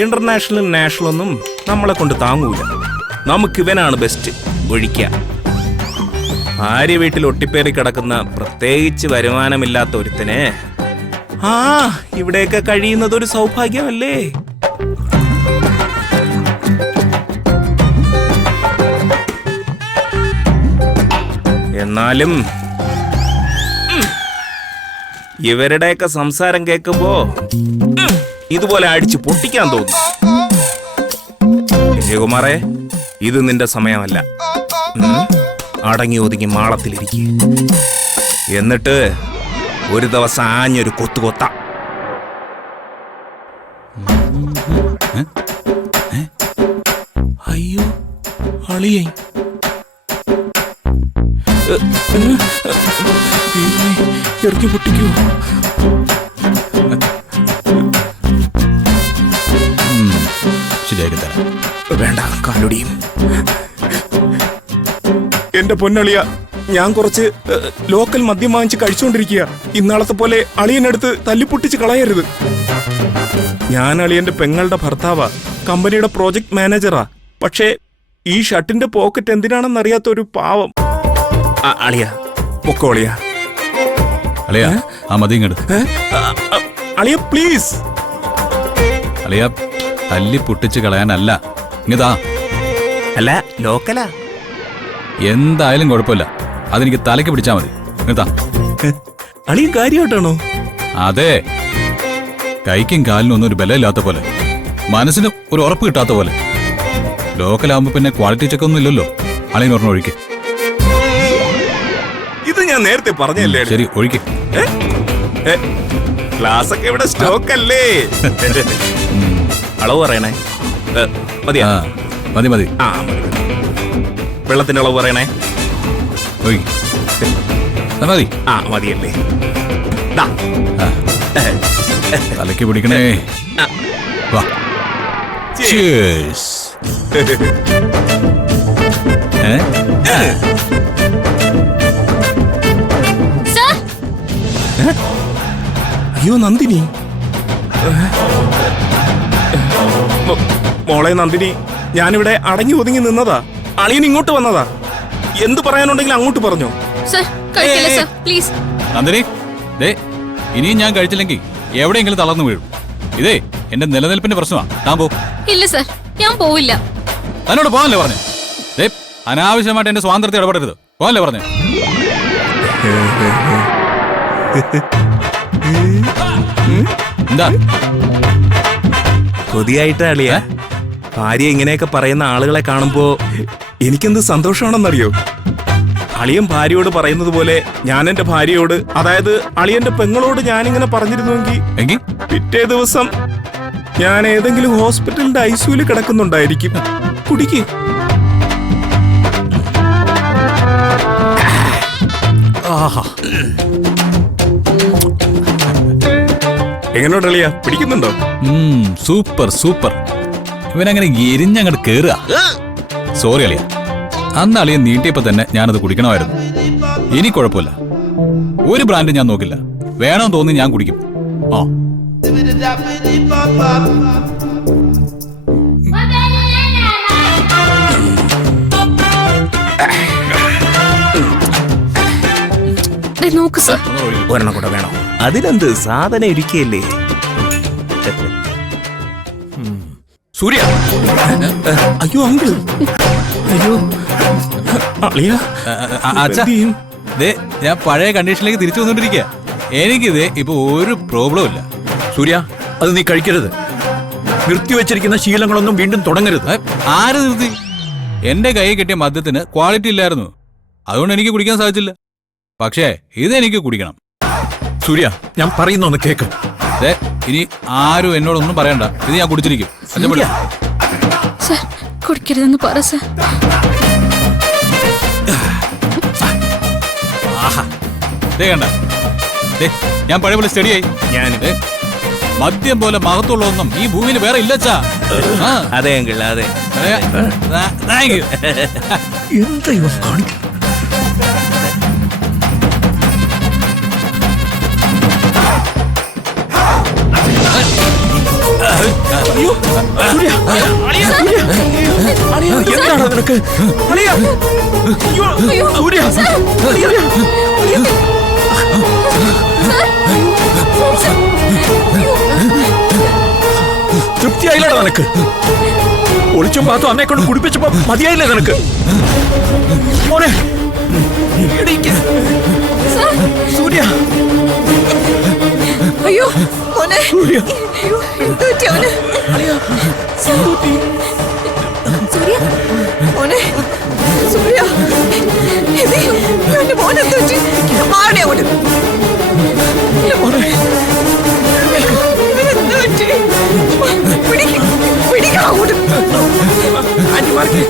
ഇന്റർനാഷണലും നാഷണലൊന്നും നമ്മളെ കൊണ്ട് താങ്ങൂല. നമുക്ക് ഇവനാണ് ബെസ്റ്റ്. ഒഴിക്കാം. ഭാര്യ വീട്ടിൽ ഒട്ടിപ്പേറി കിടക്കുന്ന പ്രത്യേകിച്ച് വരുമാനമില്ലാത്ത ഒരുത്തന് ഇവിടെയൊക്കെ കഴിയുന്നത് ഒരു സൗഭാഗ്യമല്ലേ? എന്നാലും ഇവരുടെയൊക്കെ സംസാരം കേൾക്കുമ്പോ ഇതുപോലെ അടിച്ചു പൊട്ടിക്കാൻ തോന്നും. വിജയകുമാറേ, ഇത് നിന്റെ സമയമല്ല. അടങ്ങി ഒതുങ്ങി മാളത്തിലിരിക്കുക. എന്നിട്ട് ഒരു ദിവസം ആഞ്ഞൊരു കൊത്തുകൊത്ത. അയ്യോ അളിയേ, ഇറക്കി പൊട്ടിക്കൂ. ശരിയാക്കി തരാം. വേണ്ട, കാലൊടിയും. എന്റെ പൊന്നളിയ, ഞാൻ കുറച്ച് ലോക്കൽ മദ്യം വാങ്ങിച്ച് കഴിച്ചുകൊണ്ടിരിക്കുക. ഇന്നാളത്തെ പോലെ അളിയനടുത്ത് തല്ലിപ്പൊട്ടിച്ച് കളയരുത്. ഞാൻ അളിയന്റെ പെങ്ങളുടെ ഭർത്താവാ, കമ്പനിയുടെ പ്രോജക്ട് മാനേജറാ. പക്ഷേ ഈ ഷർട്ടിന്റെ പോക്കറ്റ് എന്തിനാണെന്നറിയാത്ത ഒരു പാവം. അളിയ പൊക്കോളിയ. അളിയ ആ മതി ഇങ്ങട്. അളിയ പ്ലീസ്. അളിയ തല്ലി പൊട്ടിച്ച് കളയാനല്ല, ഇങ്ങതാ. അല്ല, ലോക്കലാ. എന്തായാലും കുഴപ്പമില്ല, അതെനിക്ക് തലയ്ക്ക് പിടിച്ചാ മതി. ഇങ്ങതാ. അളിയ കാര്യമായിട്ടാണോ? അതെ, കൈക്കും കാലിനും ഒന്നും ഒരു ബലമില്ലാത്ത പോലെ, മനസ്സിന് ഒരു ഉറപ്പ് കിട്ടാത്ത പോലെ. ലോക്കലാവുമ്പോ പിന്നെ ക്വാളിറ്റി ചെക്ക് ഒന്നും ഇല്ലല്ലോ. അളിയൻ ഒരെണ്ണം ഒഴിക്ക്. ഇത് ഞാൻ നേരത്തെ പറഞ്ഞല്ലേ. ശരി, ഒഴിക്ക്. ഗ്ലാസ് ഒക്കെ ഇവിടെ സ്റ്റോക്ക് അല്ലേ? അളവ് പറയണേ. മതിയാ? മതി മതി. വെള്ളത്തിന്റെ അളവ് പറയണേ. മതി. മതിയല്ലേ? തലയ്ക്ക് പിടിക്കണേ. വാ. അയ്യോ നന്ദിനി, മോളെ നന്ദിനി, ഞാനിവിടെ അടങ്ങി ഒതുങ്ങി നിന്നതാ. അളിയൻ ഇങ്ങോട്ട് വന്നതാ. എന്ത് പറയാനുണ്ടെങ്കിലും അങ്ങോട്ട് പറഞ്ഞോ. നന്ദിനി, ഇനിയും ഞാൻ കഴിച്ചില്ലെങ്കിൽ എവിടെയെങ്കിലും തളർന്നു വീഴും. ഇതേ എന്റെ നിലനിൽപ്പിന്റെ പ്രശ്നമാ. താൻ പോ. ഇല്ല സർ, ഞാൻ പോവില്ല. തന്നോട് പോകാനല്ലേ പറഞ്ഞു? അനാവശ്യമായിട്ട് എന്റെ സ്വാതന്ത്ര്യത്തെ ഇടപെടരുത്. പോകാനല്ലേ പറഞ്ഞു? എന്താ കൊതിയായിട്ട് അളിയ? ഭാര്യ ഇങ്ങനെയൊക്കെ പറയുന്ന ആളുകളെ കാണുമ്പോ എനിക്കെന്ത് സന്തോഷമാണെന്നറിയോ? അളിയൻ ഭാര്യയോട് പറയുന്നത് പോലെ ഞാൻ എന്റെ ഭാര്യയോട്, അതായത് അളിയന്റെ പെങ്ങളോട് ഞാനിങ്ങനെ പറഞ്ഞിരുന്നുവെങ്കിൽ പിറ്റേ ദിവസം ഞാൻ ഏതെങ്കിലും ഹോസ്പിറ്റലിന്റെ ഐസിയുവിൽ കിടക്കുന്നുണ്ടായിരിക്കും. കുടിക്ക്. എങ്ങനോട്ട് അളിയ, പിടിക്കുന്നുണ്ടോ? Super super. ഇവനങ്ങനെ എരിഞ്ഞങ്ങോട്ട് കേറുക. സോറി അളിയ, അന്ന് അളിയൻ നീട്ടിയപ്പോ തന്നെ ഞാനത് കുടിക്കണമായിരുന്നു. ഇനി കുഴപ്പമില്ല, ഒരു ബ്രാൻഡ് ഞാൻ നോക്കില്ല. വേണമെന്ന് തോന്നി ഞാൻ കുടിക്കും. ഒരെണ്ണം കൂടെ വേണോ? അതിനെന്ത്, സാധനം ഇരിക്കല്ലേ. സൂര്യ, അയ്യോ അങ്കിള്, അയ്യോ അളിയ. ഞാൻ പഴയ കണ്ടീഷനിലേക്ക് തിരിച്ചു വന്നോണ്ടിരിക്കുക. എനിക്കിത് ഇപ്പൊ ഒരു പ്രോബ്ലം ഇല്ല. സൂര്യ, അത് നീ കഴിക്കരുത്. നിർത്തിവെച്ചിരിക്കുന്ന ശീലങ്ങളൊന്നും വീണ്ടും തുടങ്ങരുത്. ആര് നിർത്തി? എന്റെ കൈ കിട്ടിയ മദ്യത്തിന് ക്വാളിറ്റി ഇല്ലായിരുന്നു, അതുകൊണ്ട് എനിക്ക് കുടിക്കാൻ സാധിച്ചില്ല. പക്ഷേ ഇതെനിക്ക് കുടിക്കണം. സൂര്യ, ഞാൻ പറയുന്ന ഒന്ന് കേക്ക്. ഇനി ആരും എന്നോടൊന്നും പറയണ്ട, ഇത് ഞാൻ കുടിച്ചിരിക്കും. കുടിക്കരുതെന്ന് പറ സർ. കണ്ട, ഞാൻ പഴയ പോലെ സ്റ്റഡിയായി. ഞാനിത് മദ്യം പോലെ മഹത്വമുള്ളതൊന്നും ഈ ഭൂമിയിൽ വേറെ ഇല്ലച്ചാ. അതെ അങ്കിൾ, അതെ. Thank you. എന്താ ഇവ കാണിക്കും? അയ്യോ സൂര്യ, എന്താണ് നിനക്ക്? സൂര്യ, തൃപ്തിയായില്ലടാ നിനക്ക്? ഒളിച്ചും പാത്തും അമ്മയെ കൊണ്ട് കുടിപ്പിച്ചപ്പോ മതിയായില്ലേ നിനക്ക്? മോനെ എണീക്ക്. സൂര്യ, അയ്യോ മോനെ, സൂര്യ, അയ്യോ, എന്ത് പറ്റി അവന്? സൂര്യ, മോനെ, സൂര്യ, എന്റെ മോനെ എന്ത് പറ്റി? മാറണേ അങ്ങോട്ട്. ഇവനെന്ത് പറ്റി? പിടിക്കണം അങ്ങോട്ട്. Anti mark